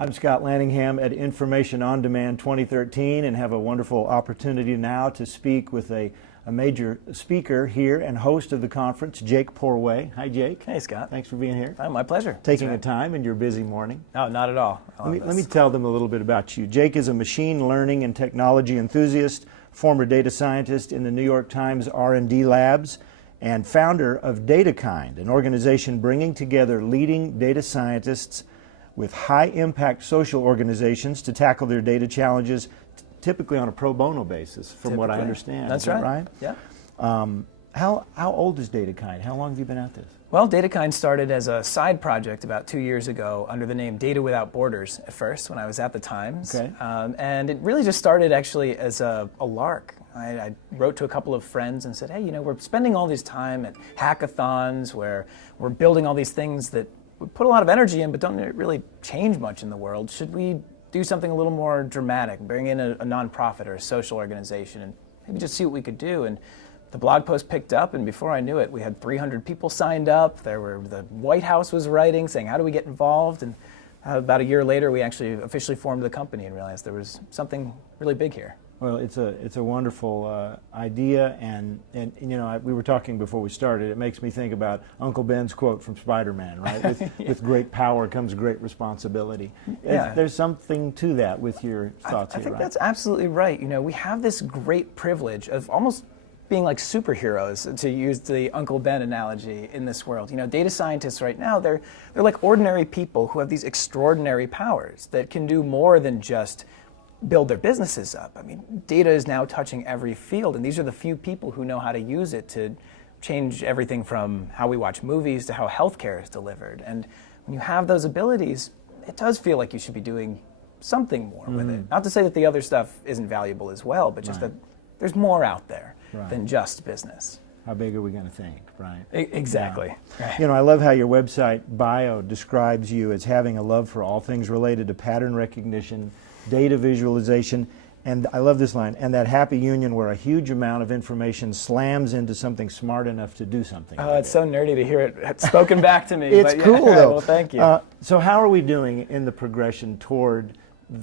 I'm Scott Laningham at Information on Demand 2013 and have a wonderful opportunity now to speak with a major speaker here and host of the conference, Jake Porway. Hi, Jake. Hey, Scott. Thanks for being here. Oh, my pleasure. Taking the time in your busy morning. No, not at all. Let me tell them a little bit about you. Jake is a machine learning and technology enthusiast, former data scientist in the New York Times R&D labs, and founder of DataKind, an organization bringing together leading data scientists with high-impact social organizations to tackle their data challenges, typically on a pro bono basis, from what I understand. That's right. Yeah. How old is DataKind? How long have you been at this? Well, DataKind started as a side project about 2 years ago under the name Data Without Borders at first when I was at the Times. Okay. And it really just started actually as a lark. I wrote to a couple of friends and said, hey, you know, we're spending all this time at hackathons where we're building all these things that we put a lot of energy in but don't really change much in the world. Should we do something a little more dramatic, bring in a nonprofit or a social organization and maybe just see what we could do? And the blog post picked up, and before I knew it, we had 300 people signed up. The White House was writing, saying, how do we get involved? And about a year later, we actually officially formed the company and realized there was something really big here. Well, it's a wonderful idea, and you know, we were talking before we started. It makes me think about Uncle Ben's quote from Spider-Man, right? With great power comes great responsibility. Yeah. There's something to that with your thoughts here, I think right? that's absolutely right. You know, we have this great privilege of almost being like superheroes, to use the Uncle Ben analogy, in this world. You know, data scientists right now, they're like ordinary people who have these extraordinary powers that can do more than just build their businesses up. I mean, data is now touching every field, and these are the few people who know how to use it to change everything from how we watch movies to how healthcare is delivered. And when you have those abilities, it does feel like you should be doing something more with it. Not to say that the other stuff isn't valuable as well, but just that there's more out there than just business. How big are we going to think, right? Exactly. Yeah. Right. You know, I love how your website bio describes you as having a love for all things related to pattern recognition, data visualization, and I love this line, and that happy union where a huge amount of information slams into something smart enough to do something. Oh, it's so nerdy to hear it spoken back to me. It's but cool, though. Well, thank you. So how are we doing in the progression toward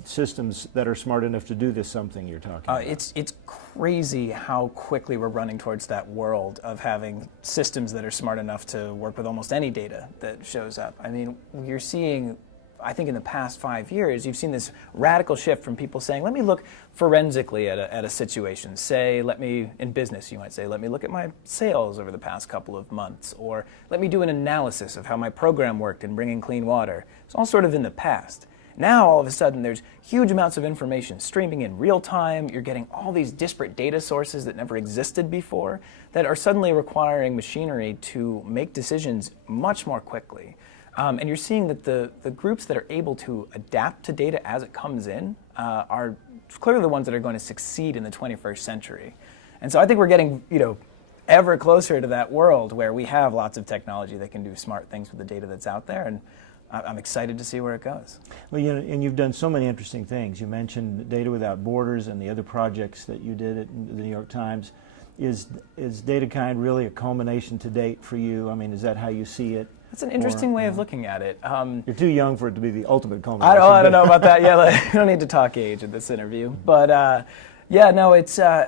systems that are smart enough to do this something you're talking about? It's crazy how quickly we're running towards that world of having systems that are smart enough to work with almost any data that shows up. I mean, you're seeing, I think in the past 5 years, you've seen this radical shift from people saying, let me look forensically at a situation. Say, in business, you might say, let me look at my sales over the past couple of months, or let me do an analysis of how my program worked in bringing clean water. It's all sort of in the past. Now, all of a sudden, there's huge amounts of information streaming in real time. You're getting all these disparate data sources that never existed before that are suddenly requiring machinery to make decisions much more quickly. And you're seeing that the groups that are able to adapt to data as it comes in are clearly the ones that are going to succeed in the 21st century. And so I think we're getting, you know, ever closer to that world where we have lots of technology that can do smart things with the data that's out there. And I'm excited to see where it goes. Well, you know, and you've done so many interesting things. You mentioned Data Without Borders and the other projects that you did at the New York Times. Is DataKind really a culmination to date for you? I mean, is that how you see it? That's an interesting way of looking at it. You're too young for it to be the ultimate culmination. I don't know about that. Yeah, we don't need to talk age at this interview. But yeah, no, it's I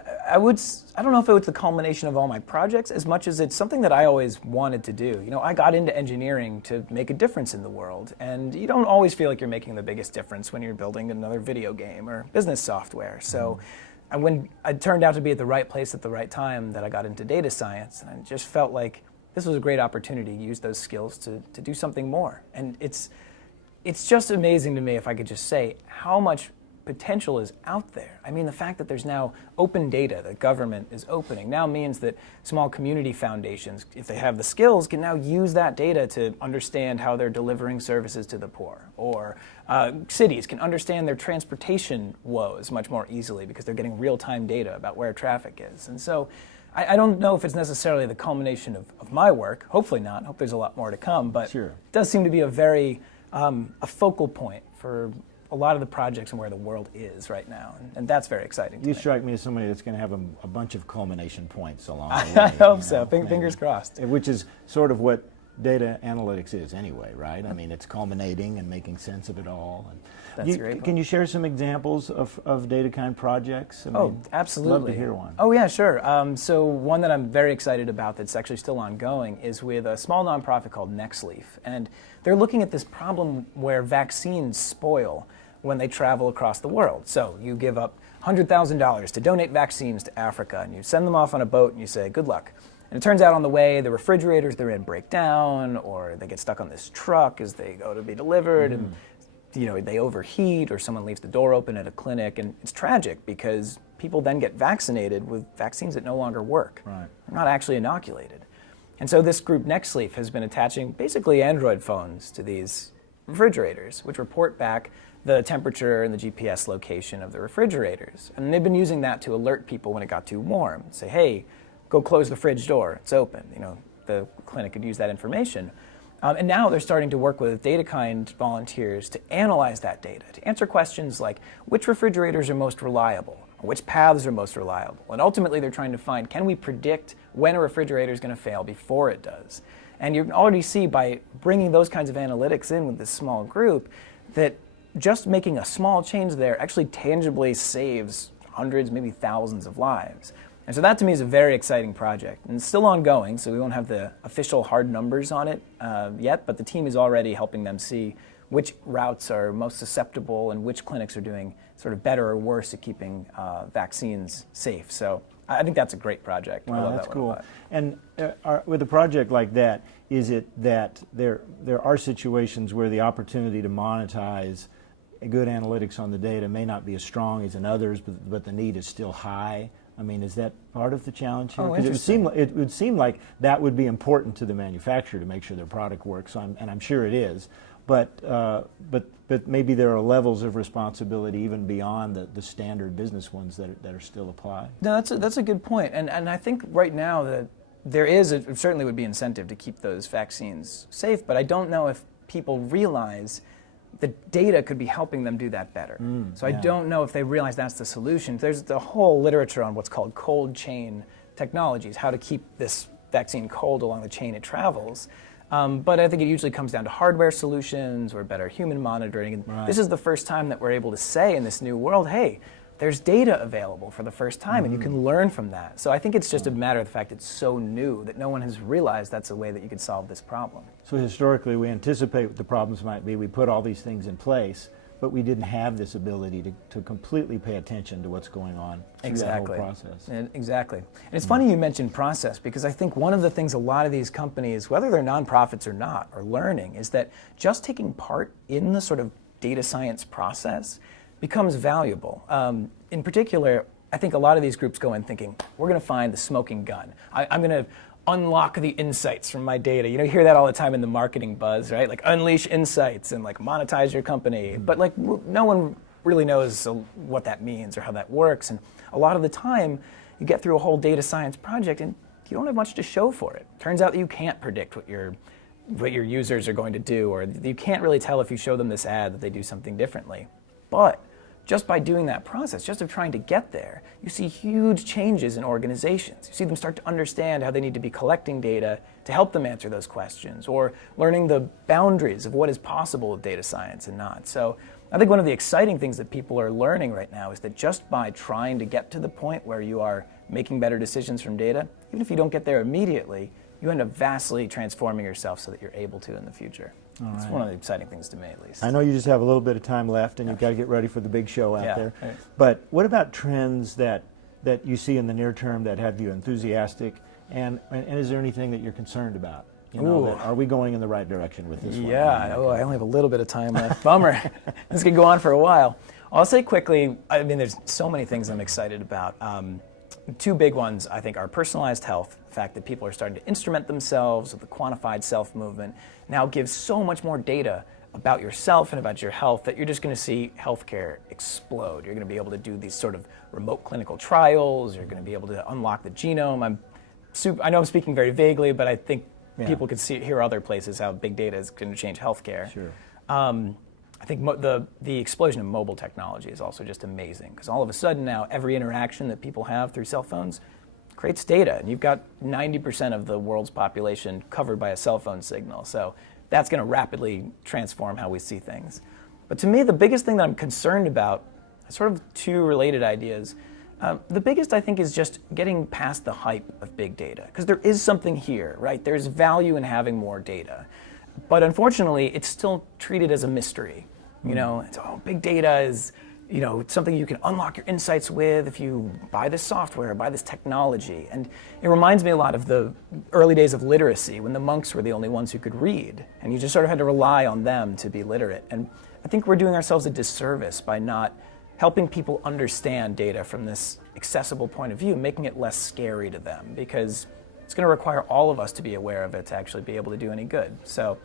don't know if it was the culmination of all my projects as much as it's something that I always wanted to do. You know, I got into engineering to make a difference in the world, and you don't always feel like you're making the biggest difference when you're building another video game or business software. So when I turned out to be at the right place at the right time, that I got into data science, and I just felt like this was a great opportunity to use those skills to do something more. And it's just amazing to me, if I could just say, how much potential is out there. I mean, the fact that there's now open data that government is opening now means that small community foundations, if they have the skills, can now use that data to understand how they're delivering services to the poor. Or cities can understand their transportation woes much more easily because they're getting real-time data about where traffic is. And so I don't know if it's necessarily the culmination of my work. Hopefully not. I hope there's a lot more to come. But Sure. It does seem to be a very a focal point for a lot of the projects and where the world is right now, and that's very exciting to You me. strike me as somebody that's going to have a bunch of culmination points along the way. I hope so. Fingers crossed. Which is sort of what data analytics is anyway, right? I mean, it's culminating and making sense of it all. And That's great. Can you share some examples of DataKind projects? I mean, absolutely. Love to hear one. Oh, yeah, sure. So one that I'm very excited about that's actually still ongoing is with a small nonprofit called NextLeaf. And they're looking at this problem where vaccines spoil when they travel across the world. So you give up $100,000 to donate vaccines to Africa, and you send them off on a boat and you say, good luck. And it turns out on the way, the refrigerators they're in break down, or they get stuck on this truck as they go to be delivered, and they overheat, or someone leaves the door open at a clinic, and it's tragic because people then get vaccinated with vaccines that no longer work. Right. They're not actually inoculated. And so this group, NextLeaf, has been attaching basically Android phones to these refrigerators, which report back the temperature and the GPS location of the refrigerators. And they've been using that to alert people when it got too warm. Say, hey, go close the fridge door, it's open. The clinic could use that information. And now they're starting to work with DataKind volunteers to analyze that data, to answer questions like which refrigerators are most reliable, or which paths are most reliable. And ultimately they're trying to find, can we predict when a refrigerator is going to fail before it does? And you can already see by bringing those kinds of analytics in with this small group that just making a small change there actually tangibly saves hundreds, maybe thousands of lives. And so that to me is a very exciting project. And it's still ongoing, so we won't have the official hard numbers on it yet, but the team is already helping them see which routes are most susceptible and which clinics are doing sort of better or worse at keeping vaccines safe. So I think that's a great project. Wow, that's cool. And with a project like that, is it that there are situations where the opportunity to monetize good analytics on the data may not be as strong as in others, but the need is still high? I mean, is that part of the challenge here? Because it would seem like that would be important to the manufacturer to make sure their product works, and I'm sure it is. But maybe there are levels of responsibility even beyond the standard business ones that are still applied. No, that's a good point, and I think right now that there is it certainly would be incentive to keep those vaccines safe, but I don't know if people realize the data could be helping them do that better. So I don't know if they realize that's the solution. There's the whole literature on what's called cold chain technologies, how to keep this vaccine cold along the chain it travels. But I think it usually comes down to hardware solutions or better human monitoring. And This is the first time that we're able to say in this new world, hey, there's data available for the first time, and you can learn from that. So I think it's just a matter of the fact it's so new that no one has realized that's a way that you could solve this problem. So historically, we anticipate what the problems might be. We put all these things in place, but we didn't have this ability to completely pay attention to what's going on through that whole process. Exactly. And it's funny you mentioned process, because I think one of the things a lot of these companies, whether they're nonprofits or not, are learning is that just taking part in the sort of data science process becomes valuable. In particular, I think a lot of these groups go in thinking, we're going to find the smoking gun. I'm going to unlock the insights from my data. You hear that all the time in the marketing buzz, right? Like unleash insights and like monetize your company. But like no one really knows what that means or how that works. And a lot of the time, you get through a whole data science project and you don't have much to show for it. Turns out that you can't predict what your users are going to do, or you can't really tell if you show them this ad that they do something differently. But just by doing that process, just of trying to get there, you see huge changes in organizations. You see them start to understand how they need to be collecting data to help them answer those questions, or learning the boundaries of what is possible with data science and not. So I think one of the exciting things that people are learning right now is that just by trying to get to the point where you are making better decisions from data, even if you don't get there immediately, you end up vastly transforming yourself so that you're able to in the future. It's one of the exciting things to me, at least. I know you just have a little bit of time left, and you've got to get ready for the big show out there. Right. But what about trends that you see in the near term that have you enthusiastic, and is there anything that you're concerned about? Are we going in the right direction with this one? Yeah, I only have a little bit of time left. Bummer. This could go on for a while. I'll say quickly, I mean, there's so many things I'm excited about. Two big ones, I think, are personalized health. The fact that people are starting to instrument themselves with the quantified self movement now gives so much more data about yourself and about your health that you're just going to see healthcare explode. You're going to be able to do these sort of remote clinical trials. You're going to be able to unlock the genome. I know I'm speaking very vaguely, but I think people could hear other places how big data is going to change healthcare. Sure. I think the explosion of mobile technology is also just amazing, because all of a sudden now every interaction that people have through cell phones creates data, and you've got 90% of the world's population covered by a cell phone signal. So that's going to rapidly transform how we see things. But to me, the biggest thing that I'm concerned about, sort of two related ideas. The biggest, I think, is just getting past the hype of big data, because there is something here, right? There's value in having more data. But unfortunately, it's still treated as a mystery. You know, it's, oh, big data is, you know, it's something you can unlock your insights with if you buy this software, buy this technology. And it reminds me a lot of the early days of literacy, when the monks were the only ones who could read, and you just sort of had to rely on them to be literate. And I think we're doing ourselves a disservice by not helping people understand data from this accessible point of view, making it less scary to them, because it's going to require all of us to be aware of it to actually be able to do any good. So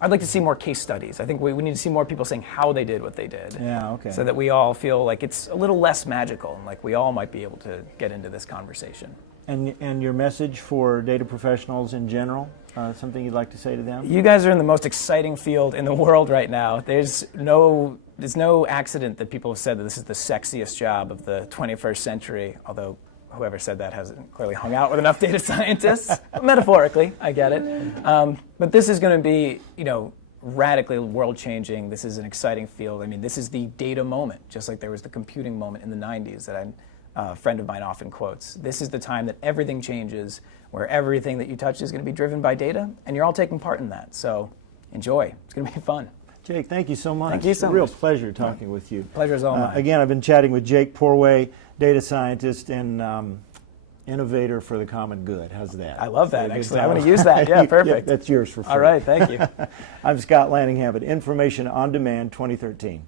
I'd like to see more case studies. I think we need to see more people saying how they did what they did. Yeah, okay. So that we all feel like it's a little less magical, and like we all might be able to get into this conversation. And your message for data professionals in general, something you'd like to say to them? You guys are in the most exciting field in the world right now. There's no accident that people have said that this is the sexiest job of the 21st century, although whoever said that hasn't clearly hung out with enough data scientists. Metaphorically, I get it. But this is going to be, you know, radically world-changing. This is an exciting field. I mean, this is the data moment, just like there was the computing moment in the 90s that a friend of mine often quotes. This is the time that everything changes, where everything that you touch is going to be driven by data, and you're all taking part in that. So enjoy. It's going to be fun. Jake, thank you so much. Thank you so much. It's a real pleasure talking with you. Pleasure is all mine. Again, I've been chatting with Jake Porway, data scientist and innovator for the common good. How's that? I love that, actually. I want to use that. Yeah, perfect. Yeah, that's yours for free. All right, thank you. I'm Scott Laningham at Information on Demand 2013.